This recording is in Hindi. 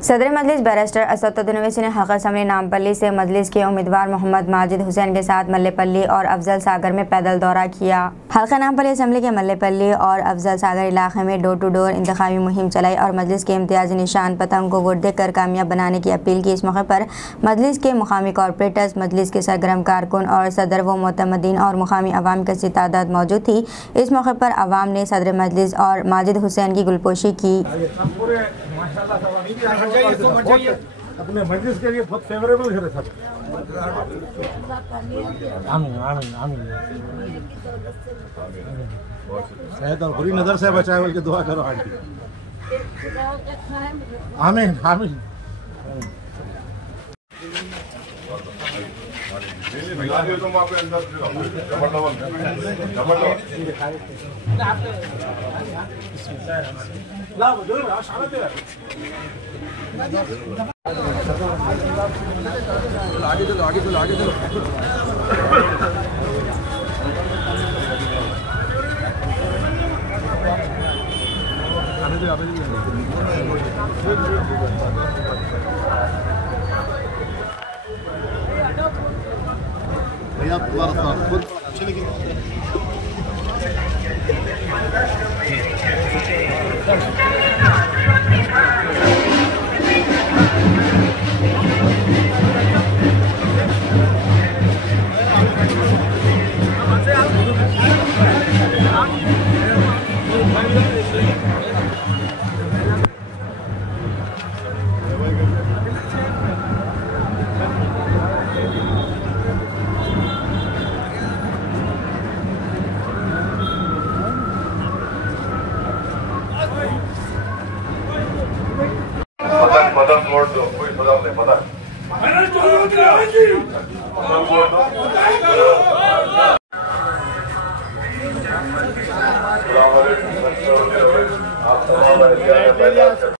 सदर मजलिस बैरिस्टर असदुद्दीन ओवैसी ने हल्का असम्बली नामपल्ली से मजलिस के उम्मीदवार मोहम्मद माजिद हुसैन के साथ मल्लेपल्ली और अफजल सागर में पैदल दौरा किया। हल्का नामपल्ली असम्बली के मल्लेपल्ली और अफजल सागर इलाके में डोर टू डोर इंतखाबी मुहिम चलाई और मजलिस के इम्तियाजी निशान पतंग को वोट देकर कामयाब बनाने की अपील की। इस मौके पर मजलिस के मुकामी कॉरपोरेटर्स, मजलिस के सरगर्म कारकुन और सदर व मोतमदीन और मुकामी अवाम की तादाद मौजूद थी। इस मौके पर अवाम ने सदर मजलिस और माजिद हुसैन की गुलपोशी की। अपने मजलिस के लिए बहुत फेवरेबल है सब। आमीन आमीन आमीन। शायद और बुरी नजर से बचाए बोल के दुआ करो आंटी। आमीन आमीन। आगे चलो आगे चलो आगे चलो। भैया तुम्हारा साथ खुद मदद वोट दो, कोई मदद नहीं पता। आप